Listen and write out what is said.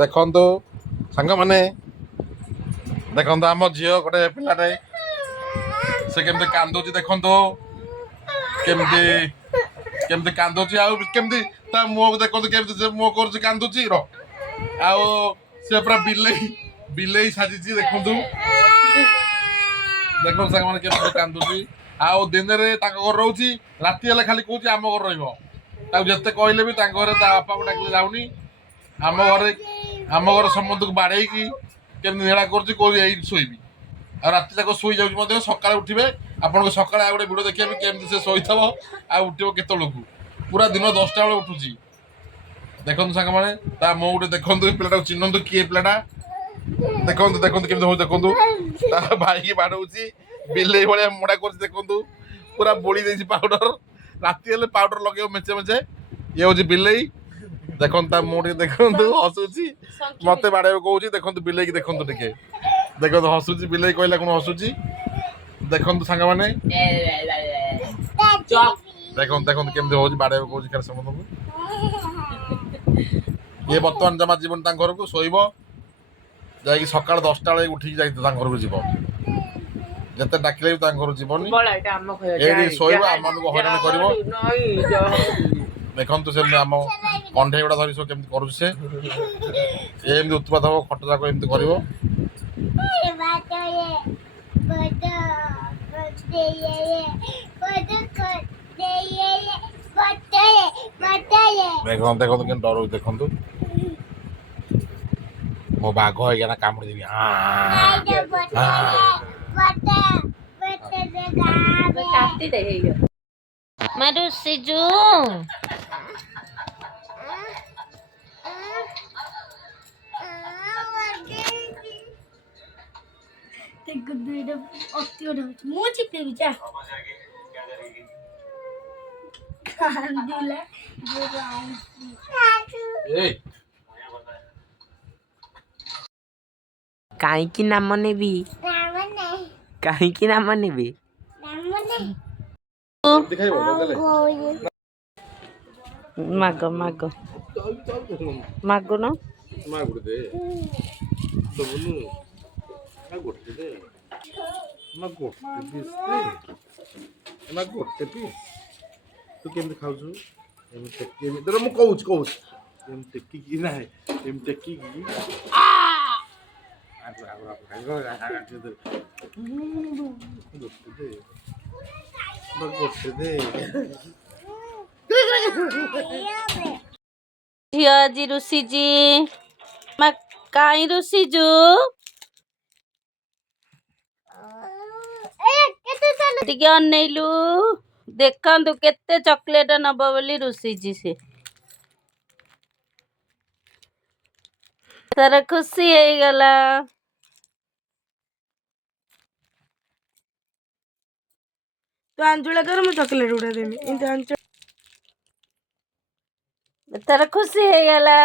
ଦେଖନ୍ତୁ ସାଙ୍ଗମାନେ ଦେଖନ୍ତୁ ଆମ ଝିଅ ଗୋଟେ ପିଲାଟେ ସେ କେମିତି କାନ୍ଦୁଛି ଦେଖନ୍ତୁ କେମିତି କେମିତି କାନ୍ଦୁଛି ଆଉ କେମିତି ତା ମୁହଁକୁ ଦେଖନ୍ତୁ କେମିତି ସେ ମୁହଁ କରୁଛି କାନ୍ଦୁଛି ର ଆଉ ସେ ପୁରା ବିଲେଇ ବିଲେଇ ସାଜିଛି ଦେଖନ୍ତୁ ଦେଖନ୍ତୁ ସାଙ୍ଗମାନେ କେମିତି କାନ୍ଦୁଛି ଆଉ ଦିନରେ ତାଙ୍କ ଘର ରହୁଛି ରାତି ହେଲେ ଖାଲି କହୁଛି ଆମ ଘରେ ରହିବ ତାକୁ ଯେତେ କହିଲେ ବି ତାଙ୍କ ଘରେ ତା ବାପାକୁ ଡାକିଲେ ଯାଉନି ଆମ ଘର ସମସ୍ତଙ୍କୁ ବାଡ଼େଇକି କେମିତି ନିଳା କରୁଛି କହୁଛି ଏଇଠି ଶୋଇବି ଆଉ ରାତି ଯାକ ଶୋଇଯାଉଛି ମଧ୍ୟ ସକାଳେ ଉଠିବେ ଆପଣଙ୍କୁ ସକାଳେ ଆଉ ଗୋଟେ ଭିଡ଼ିଓ ଦେଖିବା କେମିତି ସେ ଶୋଇଥିବ ଆଉ ଉଠିବ କେତେବେଳକୁ ପୁରା ଦିନ 10ଟା ବେଳେ ଉଠୁଛି ଦେଖନ୍ତୁ ସାଙ୍ଗମାନେ ତା ମୁହଁ ଗୋଟେ ଦେଖନ୍ତୁ ଏ ପିଲାଟାକୁ ଚିହ୍ନନ୍ତୁ କିଏ ପିଲାଟା ଦେଖନ୍ତୁ ଦେଖନ୍ତୁ କେମିତି ହଉଛି ଦେଖନ୍ତୁ ତା ଭାଇକି ବାଡ଼ଉଛି ବିଲେଇ ଭଳିଆ ମୋଡ଼ା କରୁଛି ଦେଖନ୍ତୁ ପୁରା ବୋଳି ଦେଇଛି ପାଉଡର ରାତି ହେଲେ ପାଉଡର ଲଗେଇବ ମେଞ୍ଚେ ମେଞ୍ଚେ ଇଏ ହଉଛି ବିଲେଇ ଦେଖନ୍ତୁ ତା ମୁହଁ ଟିକେ ଦେଖନ୍ତୁ ହସୁଛି ମତେ ବାଡ଼େଇବାକୁ କହୁଛି ଦେଖନ୍ତୁ ବିଲେଇକି ଦେଖନ୍ତୁ ଟିକେ ଦେଖନ୍ତୁ ହସୁଛି ବିଲେଇ କହିଲା କଣ ହସୁଛି ଦେଖନ୍ତୁ ସାଙ୍ଗମାନେ ଦେଖନ୍ତୁ ଦେଖନ୍ତୁ କେମିତି ହଉଛି ବାଡ଼େଇବାକୁ କହୁଛି ଖାଲି ସମସ୍ତଙ୍କୁ ଇଏ ବର୍ତ୍ତମାନ ଜମା ଯିବନି ତାଙ୍କ ଘରକୁ ଶୋଇବ ଯାଇକି ସକାଳ 10ଟା ବେଳେ ଉଠିକି ଯାଇଥିବ ତାଙ୍କ ଘରକୁ ଯିବ ଯେତେ ଡାକିଲେ ବି ତାଙ୍କ ଘରକୁ ଯିବନି ଏଇଠି ଶୋଇବ ଆମମାନଙ୍କୁ ହଇରାଣ କରିବ ଦେଖନ୍ତୁ ସେମିତି ଆମ କଣ୍ଢେଇ ଗୁଡ଼ା ଧରି ସବୁ କେମିତି କରୁଛି ସେ ଏମିତି ଉତ୍ପାତ ହବ ଖଟ ଯାକ ଏମିତି କରିବ ଦେଖନ୍ତୁ ଦେଖନ୍ତୁ କେମିତି ଡରଉଛି ଦେଖନ୍ତୁ ମୋ ବାଘ ହେଇକିନା କାମୁଡ଼ିଦେବି ମାରୁ ସିଜୁ ମୁଁ ଚିପେବି ଯା କାନ୍ଦିଲା କାହିଁକି ନାମ ନେବି କାହିଁକି ନାମ ନେବି ମାଗ ମାଗ ମାଗୁନ ତୁ କେମିତି ଖାଉଛୁ ଏମିତି ମୁଁ କହୁଛି ଏମିତି ଟେକିକି ନାହିଁ ଏମିତି ଟେକିକି ଝିଅ ଆଜି ରୁଷିଛି କାହିଁ ରୁଷିଛୁ ଟିକେ ଅନେଇଲୁ ଦେଖନ୍ତୁ କେତେ ଚକୋଲେଟ ନବ ବୋଲି ରୁଷିଛି ସେ ତାର ଖୁସି ହେଇଗଲା ତୁ ଆଞ୍ଜୁଳା କର ମୁଁ ଚକୋଲେଟ ଉଡ଼ା ଦେମି ତାର ଖୁସି ହେଇଗଲା।